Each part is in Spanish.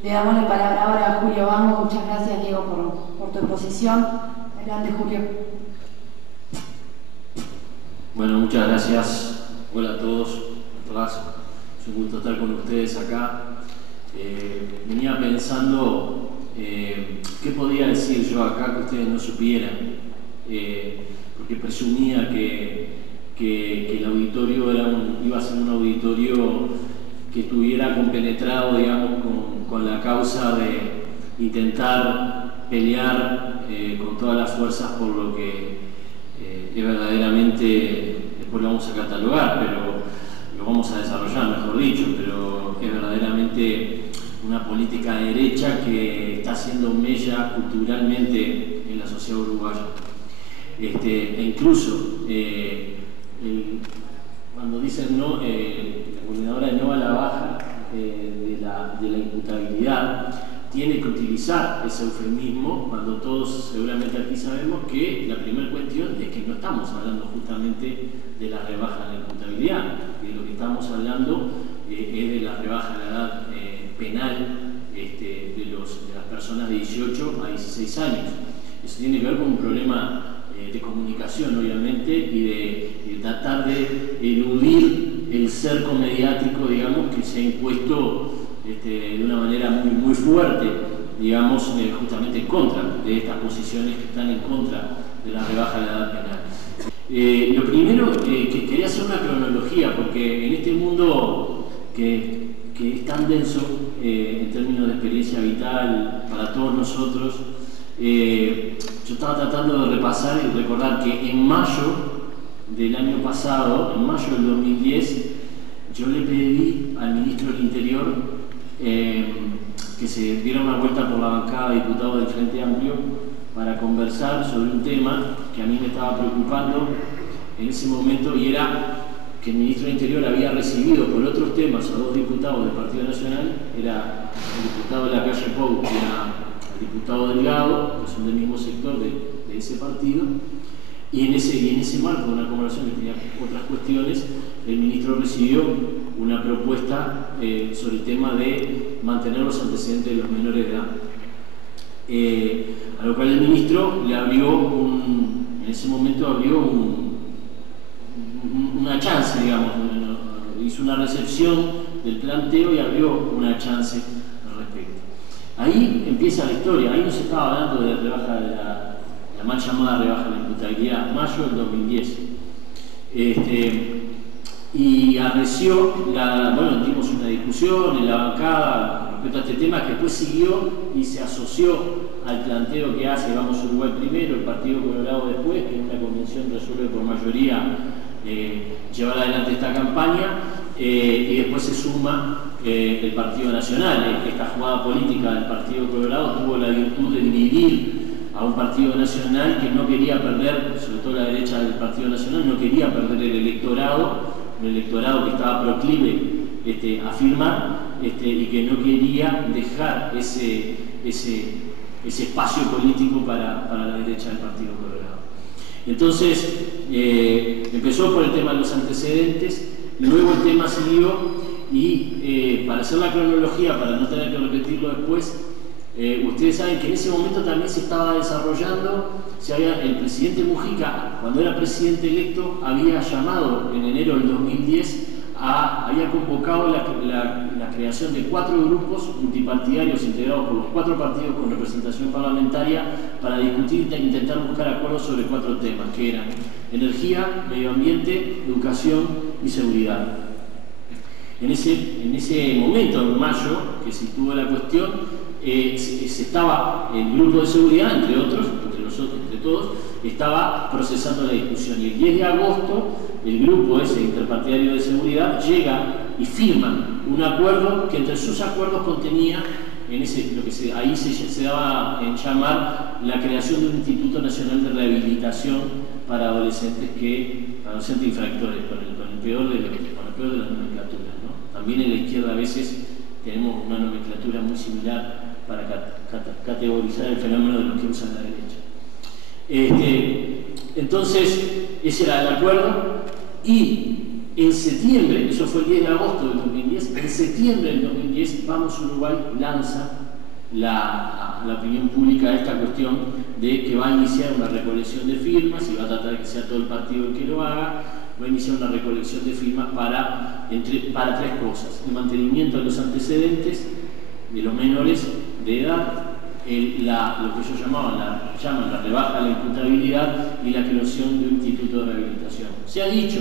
Le damos la palabra ahora a Julio Bango. Muchas gracias, Diego, por tu exposición. Adelante, Julio. Bueno, muchas gracias. Hola a todos, a todas. Es un gusto estar con ustedes acá. Venía pensando qué podía decir yo acá que ustedes no supieran, porque presumía que el auditorio iba a ser un auditorio que estuviera compenetrado, digamos, con la causa de intentar pelear con todas las fuerzas por lo que es verdaderamente, después lo vamos a catalogar, pero lo vamos a desarrollar, mejor dicho, pero es verdaderamente una política de derecha que está haciendo mella culturalmente en la sociedad uruguaya. E incluso cuando dicen no, la coordinadora de no a la baja de la imputabilidad, tiene que utilizar ese eufemismo cuando todos seguramente aquí sabemos que la primera cuestión es que no estamos hablando justamente de la rebaja de la imputabilidad, de lo que estamos hablando es de la rebaja de la edad penal de las personas de 18 a 16 años. Eso tiene que ver con un problema de comunicación, obviamente, y de tratar de eludir el cerco mediático, digamos, que se ha impuesto de una manera muy fuerte, digamos, justamente en contra de estas posiciones que están en contra de la rebaja de la edad penal. Lo primero que quería hacer una cronología, porque en este mundo que es tan denso en términos de experiencia vital para todos nosotros, yo estaba tratando de repasar y recordar que en mayo del año pasado, en mayo del 2010, yo le pedí al ministro del Interior que se diera una vuelta por la bancada de diputados del Frente Amplio para conversar sobre un tema que a mí me estaba preocupando en ese momento, y era que el ministro del Interior había recibido por otros temas a dos diputados del Partido Nacional, era el diputado de la calle Pou y el diputado Delgado, que son del mismo sector de ese partido, y en ese marco de una conversación que tenía otras cuestiones, el ministro recibió una propuesta sobre el tema de mantener los antecedentes de los menores de edad. A lo cual el ministro le abrió en ese momento abrió una chance, digamos, hizo una recepción del planteo y abrió una chance al respecto. Ahí empieza la historia, ahí no se estaba hablando de rebaja de la mal llamada rebaja de la imputabilidad, mayo del 2010. Y arreció, bueno, tuvimos una discusión en la bancada respecto a este tema, que después siguió y se asoció al planteo que hace Vamos Uruguay primero, el Partido Colorado después, que en una convención resuelve por mayoría llevar adelante esta campaña, y después se suma el Partido Nacional. Esta jugada política del Partido Colorado tuvo la virtud de dividir a un Partido Nacional que no quería perder, sobre todo la derecha del Partido Nacional, no quería perder el electorado que estaba proclive a firmar, y que no quería dejar ese espacio político para la derecha del Partido Colorado. Entonces, empezó por el tema de los antecedentes, luego el tema siguió, y para hacer la cronología, para no tener que repetirlo después, ustedes saben que en ese momento también se estaba desarrollando, el presidente Mujica, cuando era presidente electo, había llamado en enero del 2010, había convocado la creación de 4 grupos multipartidarios integrados por los 4 partidos con representación parlamentaria para discutir e intentar buscar acuerdos sobre 4 temas, que eran energía, medio ambiente, educación y seguridad. En ese momento, en mayo, que se tuvo la cuestión, estaba el grupo de seguridad, entre otros, entre todos, estaba procesando la discusión, y el 10 de agosto el grupo ese interpartidario de seguridad llega y firma un acuerdo que entre sus acuerdos contenía lo que ahí se daba en llamar la creación de un Instituto Nacional de Rehabilitación para adolescentes infractores, con el peor de las nomenclaturas, ¿no? También en la izquierda a veces tenemos una nomenclatura muy similar para categorizar el fenómeno de los que usan la derecha. Entonces, ese era el acuerdo, y En septiembre, eso fue el 10 de agosto del 2010, en septiembre del 2010 Vamos Uruguay lanza la opinión pública esta cuestión de que va a iniciar una recolección de firmas y va a tratar de que sea todo el partido el que lo haga. Va a iniciar una recolección de firmas para tres cosas: el mantenimiento de los antecedentes de los menores de edad, lo que ellos llaman la rebaja de la imputabilidad y la creación de un instituto de rehabilitación. Se ha dicho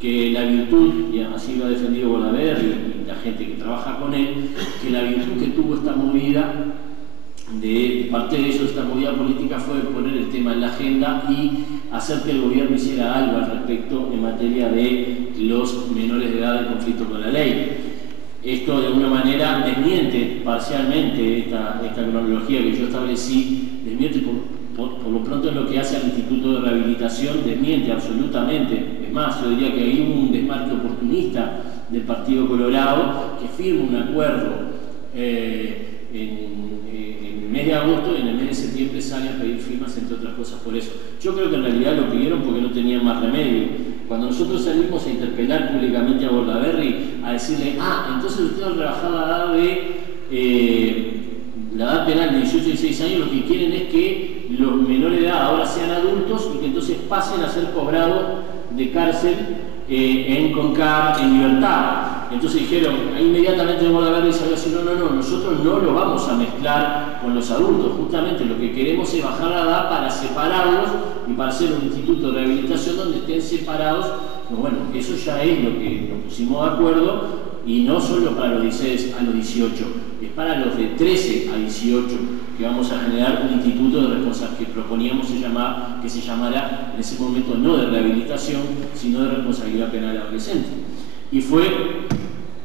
que la virtud, y así lo ha defendido Bolaverri y la gente que trabaja con él, que la virtud que tuvo esta movida, de parte de ellos, esta movida política, fue poner el tema en la agenda y hacer que el gobierno hiciera algo al respecto en materia de los menores de edad en conflicto con la ley. Esto de alguna manera desmiente parcialmente esta cronología que yo establecí, desmiente por lo pronto en lo que hace al Instituto de Rehabilitación, desmiente absolutamente. Es más, yo diría que hay un desmarque oportunista del Partido Colorado que firma un acuerdo en el mes de agosto y en el mes de septiembre sale a pedir firmas, entre otras cosas, por eso. Yo creo que en realidad lo pidieron porque no tenían más remedio. Cuando nosotros salimos a interpelar públicamente a Bolaverri, a decirle, entonces usted ha rebajado la edad la edad penal de 18 y 16 años, lo que quieren es que los menores de edad ahora sean adultos y que entonces pasen a ser cobrados de cárcel en CONCAR, en libertad. Entonces dijeron, inmediatamente Bolaverri salió así, no, nosotros no lo vamos a mezclar con los adultos, justamente lo que queremos es bajar la edad para separarlos y para hacer un instituto de rehabilitación donde estén separados. Bueno, eso ya es lo que nos pusimos de acuerdo, y no solo para los 16 a los 18, es para los de 13 a 18 que vamos a generar un instituto de responsabilidad que proponíamos que se llamara en ese momento no de rehabilitación, sino de responsabilidad penal adolescente. Y fue,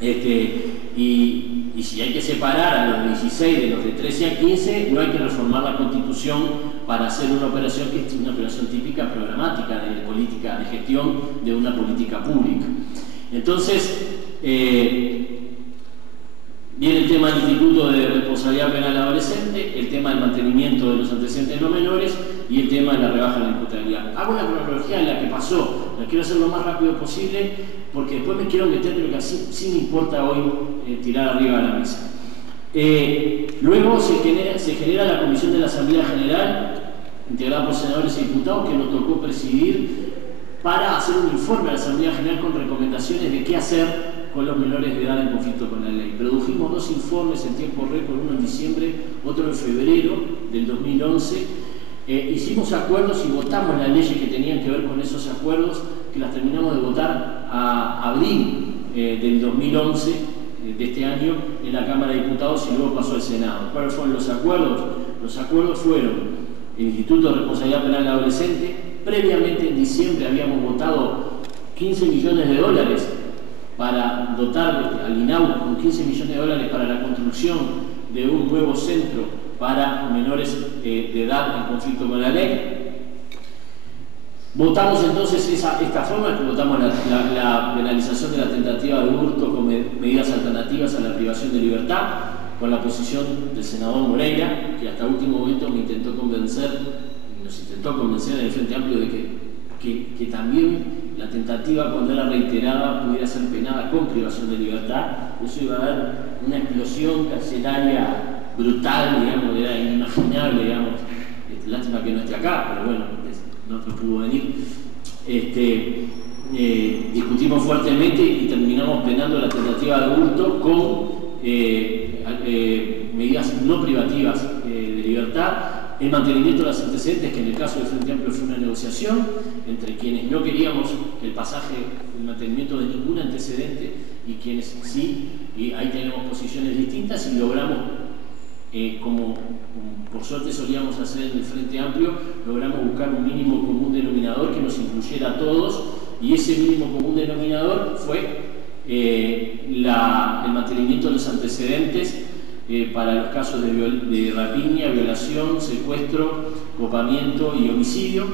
y si hay que separar a los 16 de los de 13 a 15, no hay que reformar la Constitución para hacer una operación que es una operación típica programática de política, de gestión de una política pública. Entonces, viene el tema del Instituto de Responsabilidad Penal Adolescente, el tema del mantenimiento de los antecedentes de los menores y el tema de la rebaja de la imputabilidad. Hago una cronología en la que pasó, la quiero hacer lo más rápido posible porque después me quiero meter, pero que así sí me importa hoy tirar arriba de la mesa. Luego se genera la Comisión de la Asamblea General, integrada por senadores y diputados, que nos tocó presidir para hacer un informe a la Asamblea General con recomendaciones de qué hacer con los menores de edad en conflicto con la ley. Produjimos 2 informes en tiempo récord, uno en diciembre, otro en febrero del 2011. Hicimos acuerdos y votamos las leyes que tenían que ver con esos acuerdos, que las terminamos de votar a abril del 2011, de este año, en la Cámara de Diputados, y luego pasó al Senado. ¿Cuáles fueron los acuerdos? Los acuerdos fueron el Instituto de Responsabilidad Penal Adolescente. Previamente, en diciembre, habíamos votado 15 millones de dólares para dotar al INAU con 15 millones de dólares para la construcción de un nuevo centro para menores de edad en conflicto con la ley. Votamos entonces esta forma, que votamos la penalización de la tentativa de hurto con medidas alternativas a la privación de libertad, con la posición del senador Moreira, que hasta último momento nos intentó convencer en el Frente Amplio de que también la tentativa, cuando era reiterada, pudiera ser penada con privación de libertad. Eso iba a dar una explosión carcelaria brutal, digamos, era inimaginable, digamos. Lástima que no esté acá, pero bueno, no pudo venir. Discutimos fuertemente y terminamos penando la tentativa de hurto con medidas no privativas de libertad. El mantenimiento de los antecedentes, que en el caso del Frente Amplio fue una negociación entre quienes no queríamos el mantenimiento de ningún antecedente y quienes sí, y ahí tenemos posiciones distintas, y logramos, como por suerte solíamos hacer en el Frente Amplio, logramos buscar un mínimo común denominador que nos incluyera a todos, y ese mínimo común denominador fue el mantenimiento de los antecedentes para los casos de rapiña, violación, secuestro, copamiento y homicidio.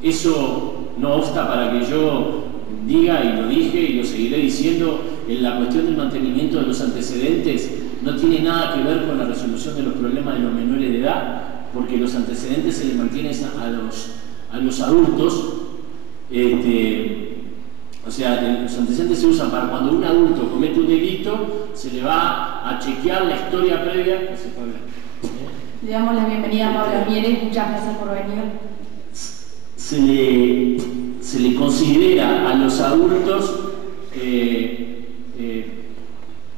Eso no obsta para que yo diga, y lo dije y lo seguiré diciendo, en la cuestión del mantenimiento de los antecedentes no tiene nada que ver con la resolución de los problemas de los menores de edad, porque los antecedentes se les mantienen a los adultos, O sea, los antecedentes se usan para cuando un adulto comete un delito, se le va a chequear la historia previa. Le damos la bienvenida a Pablo Mieres, muchas gracias por venir. Se le considera a los adultos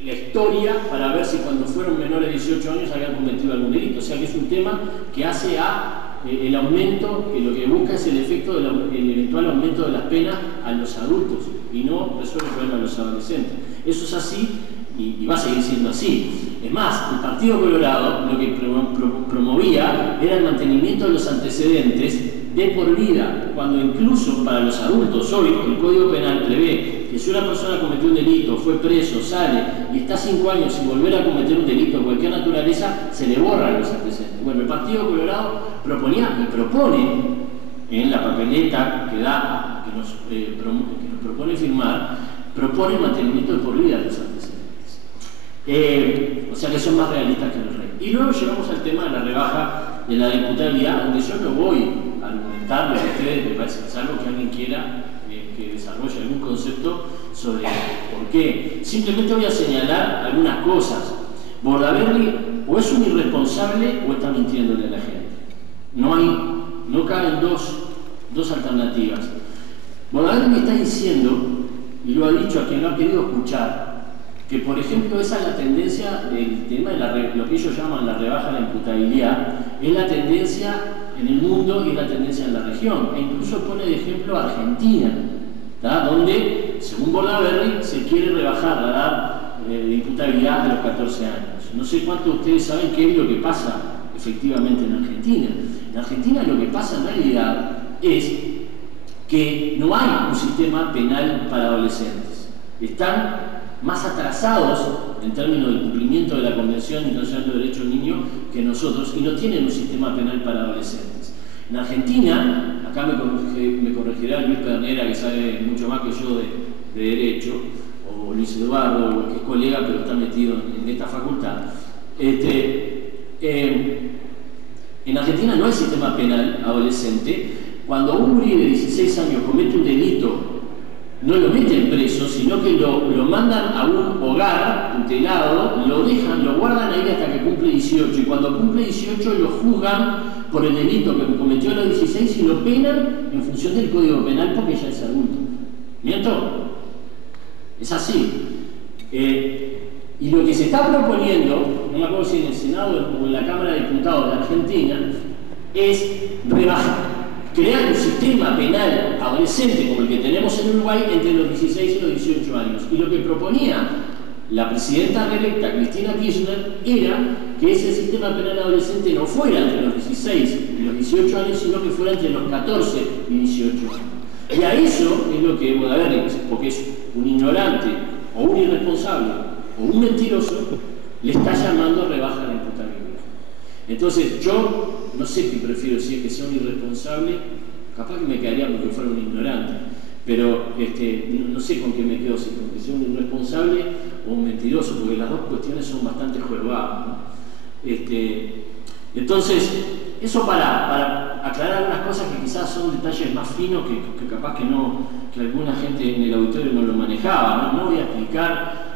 la historia para ver si cuando fueron menores de 18 años habían cometido algún delito. O sea que es un tema que hace a el aumento, que lo que busca es el efecto del eventual aumento de las penas a los adultos y no resuelve el problema de los adolescentes. Eso es así y va a seguir siendo así. Es más, el Partido Colorado lo que promovía era el mantenimiento de los antecedentes de por vida, cuando incluso para los adultos hoy el Código Penal prevé que si una persona cometió un delito, fue preso, sale y está 5 años sin volver a cometer un delito de cualquier naturaleza, se le borran los antecedentes. Bueno, el Partido Colorado proponía y propone en la papeleta que nos propone firmar, propone el mantenimiento de por vida de los antecedentes. O sea que son más realistas que el rey. Y luego llegamos al tema de la rebaja de la imputabilidad, donde yo no voy a argumentar lo que a ustedes me parece, salvo que alguien quiera que desarrolle algún concepto sobre por qué. Simplemente voy a señalar algunas cosas. Bordaberry o es un irresponsable o está mintiéndole a la gente. No caben dos alternativas. Bordaberry me está diciendo, y lo ha dicho a quien lo ha querido escuchar, que por ejemplo esa es la tendencia del tema de lo que ellos llaman la rebaja de la imputabilidad, es la tendencia en el mundo y la tendencia en la región, e incluso pone de ejemplo a Argentina, donde, según Bordaberry, se quiere rebajar la edad de imputabilidad a los 14 años. No sé cuántos de ustedes saben qué es lo que pasa efectivamente en Argentina. En Argentina lo que pasa en realidad es que no hay un sistema penal para adolescentes. Están más atrasados en términos del cumplimiento de la Convención Internacional de Derechos del Niño que nosotros y no tienen un sistema penal para adolescentes. En Argentina, acá me corregirá Luis Pernera, que sabe mucho más que yo de Derecho, o Luis Eduardo, que es colega pero está metido en esta facultad. En Argentina no hay sistema penal adolescente. Cuando un gurí de 16 años comete un delito, no lo meten preso, sino que lo mandan a un hogar tutelado, lo dejan, lo guardan ahí hasta que cumple 18, y cuando cumple 18 lo juzgan por el delito que cometió a los 16 y lo penan en función del Código Penal porque ya es adulto. ¿Miento? Es así. Y lo que se está proponiendo, no me acuerdo si en el Senado o en la Cámara de Diputados de Argentina, es crear un sistema penal adolescente como el que tenemos en Uruguay entre los 16 y los 18 años. Y lo que proponía la presidenta reelecta Cristina Kirchner era que ese sistema penal adolescente no fuera entre los 16 y los 18 años, sino que fuera entre los 14 y 18 años. Y a eso es lo que Bordaberry, porque es un ignorante o un irresponsable o un mentiroso, le está llamando rebaja la imputabilidad. Entonces yo no sé qué prefiero, si es que sea un irresponsable, capaz que me quedaría porque fuera un ignorante, pero no sé con qué me quedo, si con que sea un irresponsable o un mentiroso, porque las dos cuestiones son bastante jorobadas, ¿no? Entonces, eso para aclarar algunas cosas que quizás son detalles más finos que capaz que alguna gente en el auditorio no lo manejaba, ¿no? No voy a explicar.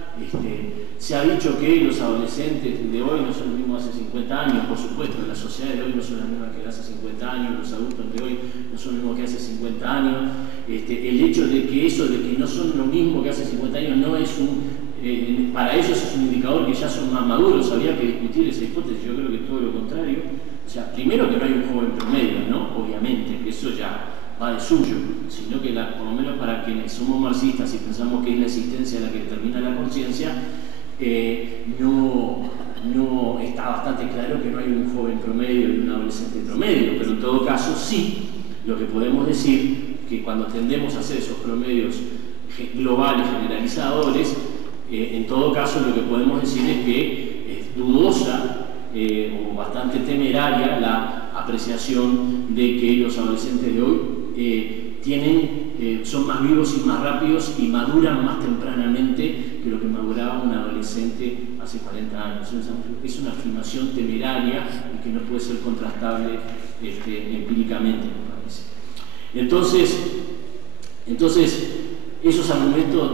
Se ha dicho que los adolescentes de hoy no son los mismos de hace 50 años, por supuesto, las sociedades de hoy no son las mismas que hace 50 años, los adultos de hoy no son los mismos que hace 50 años. El hecho de que eso, de que no son lo mismo que hace 50 años, no es para ellos es un indicador que ya son más maduros, habría que discutir esa hipótesis, yo creo que es todo lo contrario. O sea, primero que no hay un joven promedio, ¿no? Obviamente, que eso ya va de suyo, sino que por lo menos para quienes somos marxistas y pensamos que es la existencia la que determina la conciencia, no está bastante claro que no hay un joven promedio y un adolescente promedio, pero en todo caso sí, lo que podemos decir que cuando tendemos a hacer esos promedios globales, generalizadores, en todo caso lo que podemos decir es que es dudosa o bastante temeraria la apreciación de que los adolescentes de hoy son más vivos y más rápidos y maduran más tempranamente que lo que maduraba un adolescente hace 40 años. Es una afirmación temeraria y que no puede ser contrastable empíricamente, me parece. Entonces esos argumentos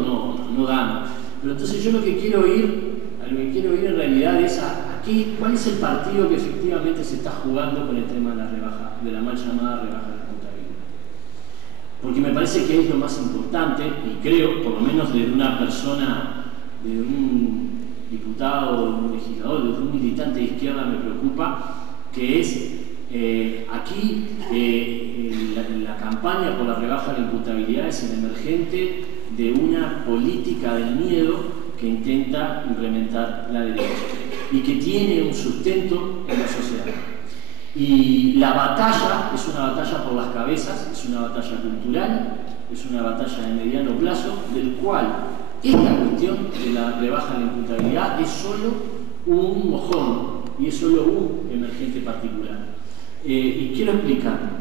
no dan. Pero entonces yo lo que quiero ir en realidad es cuál es el partido que efectivamente se está jugando con el tema de la rebaja, de la mal llamada rebaja de la contabilidad. Porque me parece que es lo más importante, y creo, por lo menos de una persona, de un diputado, de un legislador, de un militante de izquierda me preocupa, que es aquí la campaña por la rebaja de la imputabilidad es el emergente de una política del miedo que intenta implementar la derecha y que tiene un sustento en la sociedad. Y la batalla es una batalla por las cabezas, es una batalla cultural, es una batalla de mediano plazo, del cual esta cuestión de la rebaja de la imputabilidad es solo un mojón y es solo un emergente particular. Y quiero explicarlo.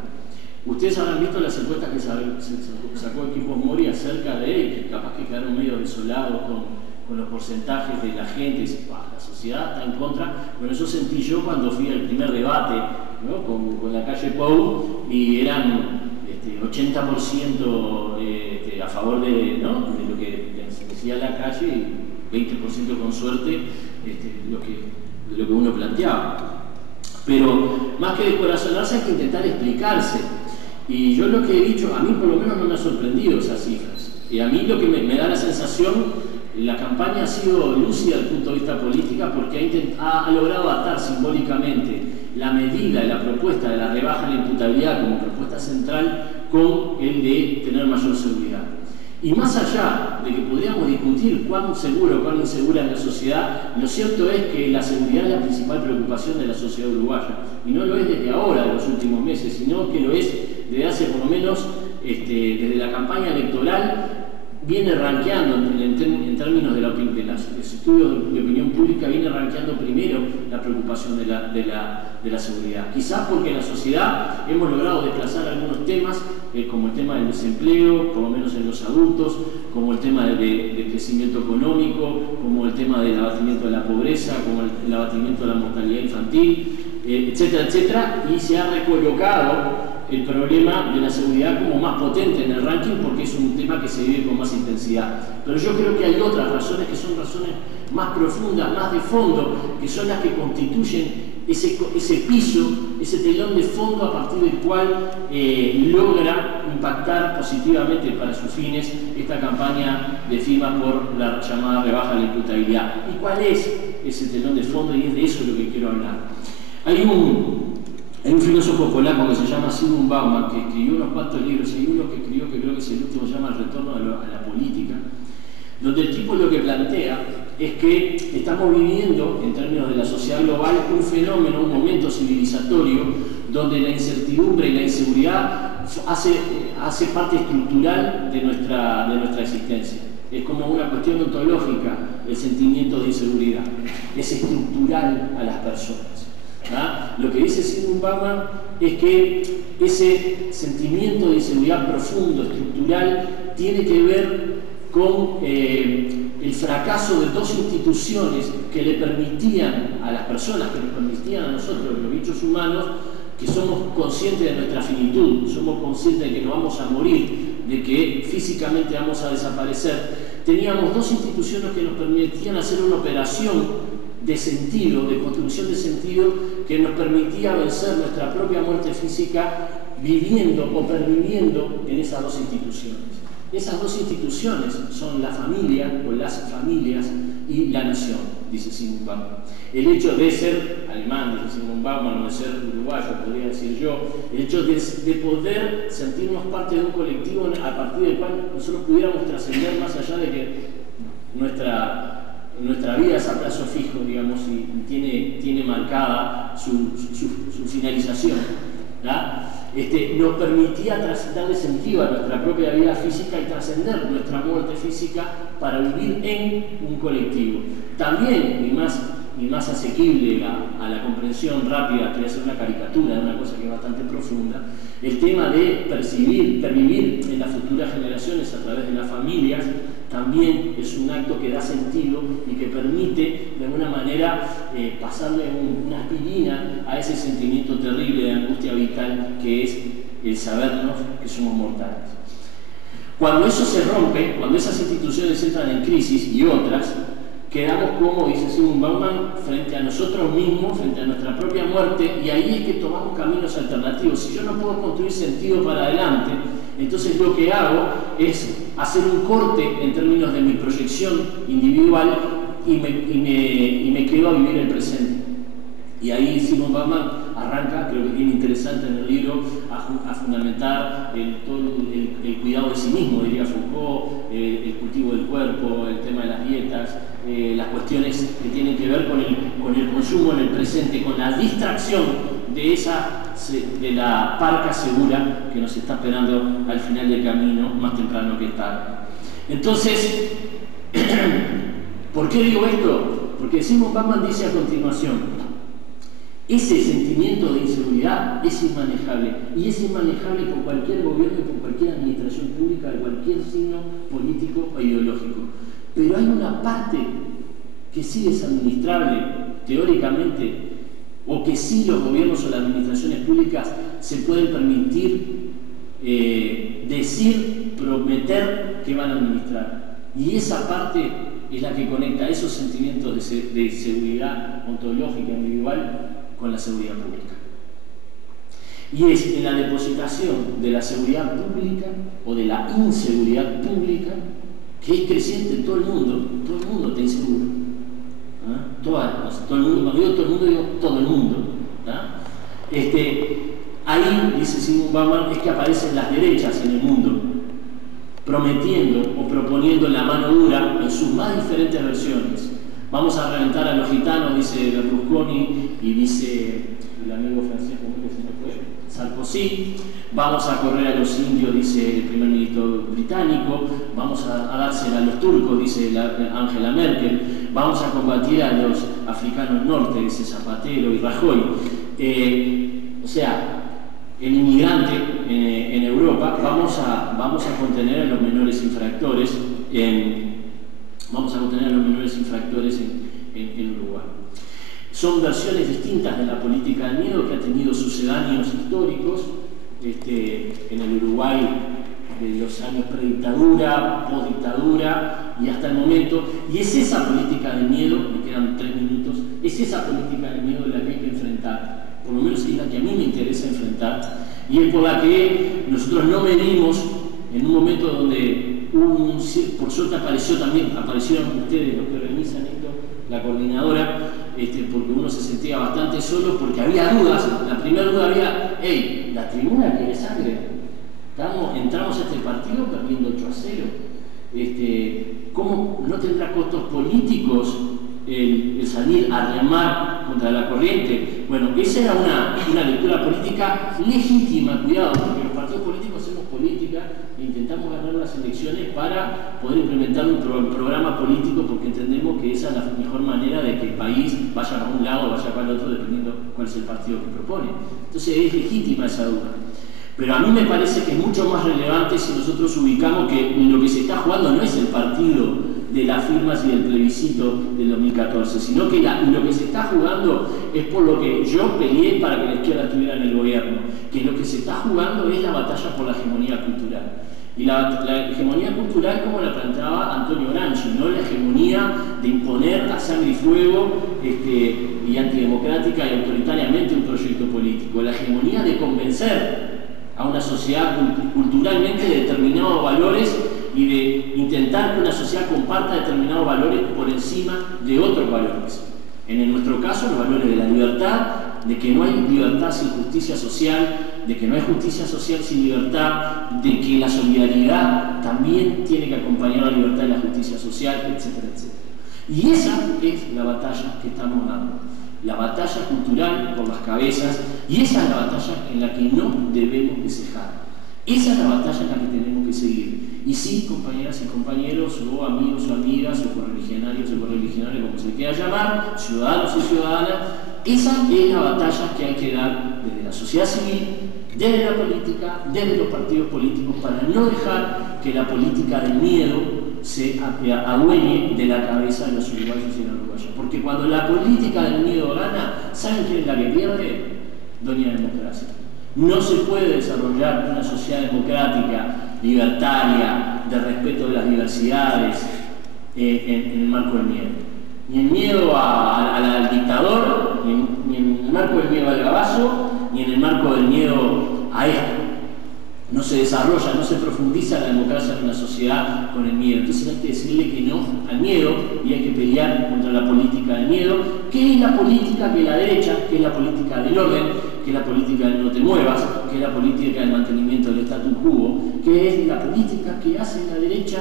Ustedes habrán visto las encuestas que sacó Equipos Mori acerca de que capaz que quedaron medio desolados con los porcentajes de la gente, dice, la sociedad está en contra. Bueno, eso sentí yo cuando fui al primer debate, ¿no? con la calle Pou, y eran 80% a favor de lo que se decía en la calle y 20% con suerte de lo que uno planteaba. Pero más que descorazonarse hay que intentar explicarse. Y yo lo que he dicho, a mí por lo menos no me ha sorprendido esas cifras. Y a mí lo que me da la sensación, la campaña ha sido lúcida desde el punto de vista política porque ha logrado atar simbólicamente la medida y la propuesta de la rebaja de la imputabilidad como propuesta central con el de tener mayor seguridad. Y más allá de que podríamos discutir cuán seguro o cuán insegura es la sociedad, lo cierto es que la seguridad es la principal preocupación de la sociedad uruguaya. Y no lo es desde ahora, de los últimos meses, sino que lo es desde hace por lo menos, desde la campaña electoral, viene rankeando en términos de los estudios de opinión pública, viene rankeando primero la preocupación de la seguridad. Quizás porque en la sociedad hemos logrado desplazar algunos temas, como el tema del desempleo, por lo menos en los adultos, como el tema del crecimiento económico, como el tema del abatimiento de la pobreza, como el abatimiento de la mortalidad infantil, etcétera, etcétera, y se ha recolocado el problema de la seguridad como más potente en el ranking porque es un tema que se vive con más intensidad. Pero yo creo que hay otras razones que son razones más profundas, más de fondo, que son las que constituyen ese piso, ese telón de fondo a partir del cual logra impactar positivamente para sus fines esta campaña de firmas por la llamada rebaja de la imputabilidad. ¿Y cuál es ese telón de fondo? Y es de eso lo que quiero hablar. Hay un filósofo polaco que se llama Zygmunt Bauman, que escribió unos cuantos libros, hay uno que escribió que creo que es el último, se llama El retorno a la política, donde el tipo lo que plantea es que estamos viviendo, en términos de la sociedad global, un fenómeno, un momento civilizatorio, donde la incertidumbre y la inseguridad hace parte estructural de nuestra existencia. Es como una cuestión ontológica el sentimiento de inseguridad, es estructural a las personas. Lo que dice Zygmunt Bauman es que ese sentimiento de inseguridad profundo, estructural, tiene que ver con el fracaso de dos instituciones que le permitían a las personas, que nos permitían a nosotros, los bichos humanos, que somos conscientes de nuestra finitud, somos conscientes de que nos vamos a morir, de que físicamente vamos a desaparecer. Teníamos dos instituciones que nos permitían hacer una operación de sentido, de construcción de sentido, que nos permitía vencer nuestra propia muerte física viviendo o perviviendo en esas dos instituciones. Esas dos instituciones son la familia o las familias y la nación, dice Zygmunt Bauman. El hecho de ser alemán, dice Zygmunt Bauman, o de ser uruguayo, podría decir yo, el hecho de poder sentirnos parte de un colectivo a partir del cual nosotros pudiéramos trascender más allá de que nuestra vida es a plazo fijo, digamos, y tiene marcada su finalización, ¿verdad? Nos permitía darle sentido a nuestra propia vida física y trascender nuestra muerte física para vivir en un colectivo. También, y más asequible a la comprensión rápida, que voy a hacer una caricatura de una cosa que es bastante profunda, el tema de pervivir en las futuras generaciones a través de las familias, también es un acto que da sentido y que permite de alguna manera pasarle una aspirina a ese sentimiento terrible de angustia vital que es el sabernos que somos mortales. Cuando eso se rompe, cuando esas instituciones entran en crisis y otras, quedamos, como dice Zygmunt Bauman, frente a nosotros mismos, frente a nuestra propia muerte, y ahí es que tomamos caminos alternativos. Si yo no puedo construir sentido para adelante, entonces lo que hago es hacer un corte en términos de mi proyección individual y me quedo a vivir el presente. Y ahí Zygmunt Bauman arranca, creo que es bien interesante en el libro, a fundamentar todo el cuidado de sí mismo, diría Foucault, el cultivo del cuerpo, el tema de las dietas, las cuestiones que tienen que ver con el consumo en el presente, con la distracción de la parca segura que nos está esperando al final del camino, más temprano que tarde. Entonces, ¿por qué digo esto? Porque Zygmunt Bauman dice a continuación: ese sentimiento de inseguridad es inmanejable, y es inmanejable por cualquier gobierno y por cualquier administración pública de cualquier signo político o ideológico. Pero hay una parte que sí es administrable teóricamente, o que sí los gobiernos o las administraciones públicas se pueden permitir decir, prometer que van a administrar. Y esa parte es la que conecta esos sentimientos de seguridad ontológica individual con la seguridad pública. Y es en la depositación de la seguridad pública o de la inseguridad pública, que es creciente en todo el mundo está inseguro. Todo el mundo, cuando digo todo el mundo, digo todo el mundo. Ahí, dice Zygmunt Bauman, es que aparecen las derechas en el mundo, prometiendo o proponiendo la mano dura en sus más diferentes versiones. Vamos a reventar a los gitanos, dice Berlusconi, y dice el amigo francés, ¿cómo que se me fue? Sarkozy. Vamos a correr a los indios, dice el primer ministro británico. Vamos a dársela a los turcos, dice Angela Merkel. Vamos a combatir a los africanos norte, dice Zapatero y Rajoy. O sea, el inmigrante en Europa, vamos a contener a los menores infractores en Uruguay. Son versiones distintas de la política del miedo que ha tenido sucedáneos históricos en el Uruguay de los años predictadura, postdictadura y hasta el momento. Y es esa política del miedo, me quedan 3 minutos, es esa política del miedo la que hay que enfrentar, por lo menos es la que a mí me interesa enfrentar, y es por la que nosotros no medimos en un momento donde por suerte aparecieron ustedes los que organizan esto, la coordinadora, porque uno se sentía bastante solo, porque había dudas. La primera duda había: hey, la tribuna quiere sangre, entramos a este partido perdiendo 8-0, ¿cómo no tendrá costos políticos el salir a remar contra la corriente? Bueno, esa era una lectura política legítima, cuidado, porque los partidos políticos hacemos política e intentamos ganar las elecciones para poder implementar un programa político, porque entendemos que esa es la mejor manera de que el país vaya para un lado o vaya para el otro, dependiendo cuál es el partido que propone. Entonces es legítima esa duda. Pero a mí me parece que es mucho más relevante si nosotros ubicamos que lo que se está jugando no es el partido de las firmas y del plebiscito del 2014, sino que lo que se está jugando es por lo que yo peleé para que la izquierda estuviera en el gobierno, que lo que se está jugando es la batalla por la hegemonía cultural. Y la hegemonía cultural, como la planteaba Antonio Gramsci, no la hegemonía de imponer a sangre y fuego y antidemocrática y autoritariamente un proyecto político, la hegemonía de convencer a una sociedad culturalmente de determinados valores y de intentar que una sociedad comparta determinados valores por encima de otros valores. En nuestro caso, los valores de la libertad, de que no hay libertad sin justicia social, de que no hay justicia social sin libertad, de que la solidaridad también tiene que acompañar la libertad y la justicia social, etcétera, etcétera. Y esa es la batalla que estamos dando. La batalla cultural por las cabezas, y esa es la batalla en la que no debemos de cejar. Esa es la batalla en la que tenemos que seguir. Y sí, compañeras y compañeros, o amigos o amigas, o correligionarios o correligionarios, como se quiera llamar, ciudadanos y ciudadanas, esa es la batalla que hay que dar desde la sociedad civil, desde la política, desde los partidos políticos, para no dejar que la política del miedo se adueñe de la cabeza de los uruguayos y las uruguayas. Porque cuando la política del miedo gana, ¿saben quién es la que pierde? Doña Democracia. No se puede desarrollar una sociedad democrática libertaria, de respeto de las diversidades, en el marco del miedo. Ni el miedo al dictador, ni en el marco del miedo al gabazo, ni en el marco del miedo a esto. No se desarrolla, no se profundiza la democracia en una sociedad con el miedo. Entonces hay que decirle que no al miedo y hay que pelear contra la política del miedo, que es la política que la derecha, que es la política del orden, que es la política del no te muevas, que es la política del mantenimiento del status quo, que es la política que hace la derecha,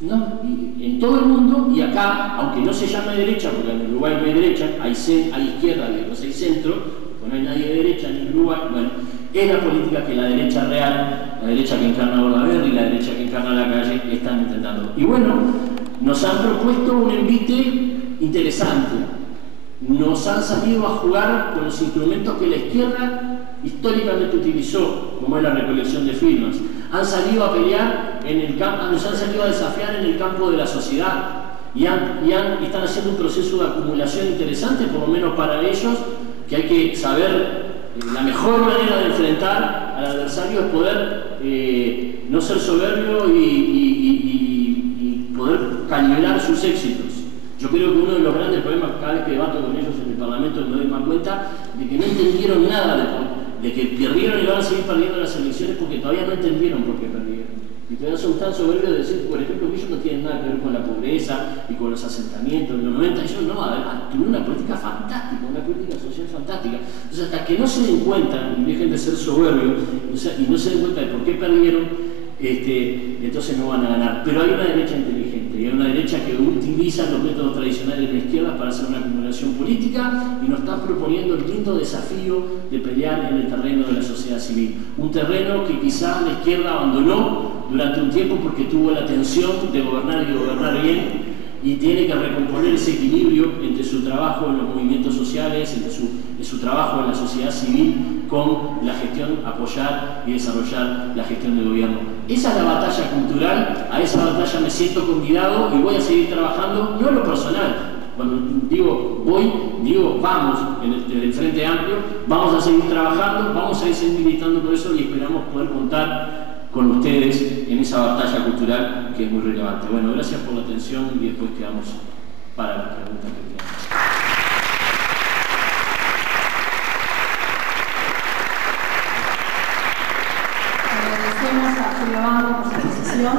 ¿no? Y en todo el mundo, y acá, aunque no se llame derecha, porque en Uruguay no hay derecha, hay izquierda y después hay centro, pues no hay nadie de derecha en Uruguay, bueno, es la política que la derecha real, la derecha que encarna Bordaberry y la derecha que encarna Lacalle están intentando. Y bueno, nos han propuesto un envite interesante. Nos han salido a jugar con los instrumentos que la izquierda históricamente utilizó, como es la recolección de firmas. Han salido a pelear en el campo, nos han salido a desafiar en el campo de la sociedad y están haciendo un proceso de acumulación interesante, por lo menos para ellos, que hay que saber. La mejor manera de enfrentar al adversario es poder no ser soberbio y poder calibrar sus éxitos. Yo creo que uno de los grandes problemas, cada vez que debato con ellos en el Parlamento, me doy más cuenta de que no entendieron nada de que perdieron y van a seguir perdiendo las elecciones porque todavía no entendieron por qué perdieron. Y todavía son tan soberbios de decir, por ejemplo, que ellos no tienen nada que ver con la pobreza y con los asentamientos de los 90. Ellos no, tuvieron una política fantástica, una política social fantástica. Entonces, hasta que no se den cuenta y dejen de ser soberbios, y no se den cuenta de por qué perdieron, entonces no van a ganar. Pero hay una derecha inteligente, y hay una derecha que utiliza los métodos tradicionales de la izquierda para hacer una acumulación política y nos están proponiendo el lindo desafío de pelear en el terreno de la sociedad civil. Un terreno que quizás la izquierda abandonó durante un tiempo porque tuvo la tensión de gobernar y de gobernar bien, y tiene que recomponer ese equilibrio entre su trabajo en los movimientos sociales, entre su trabajo en la sociedad civil, con la gestión, apoyar y desarrollar la gestión del gobierno. Esa es la batalla cultural, a esa batalla me siento convidado y voy a seguir trabajando, no en lo personal. Cuando digo voy, digo vamos, desde el Frente Amplio, vamos a seguir trabajando, vamos a seguir militando por eso y esperamos poder contar con ustedes en esa batalla cultural que es muy relevante. Bueno, gracias por la atención y después quedamos para las preguntas que tengan. Agradecemos a Julio Banco por su exposición.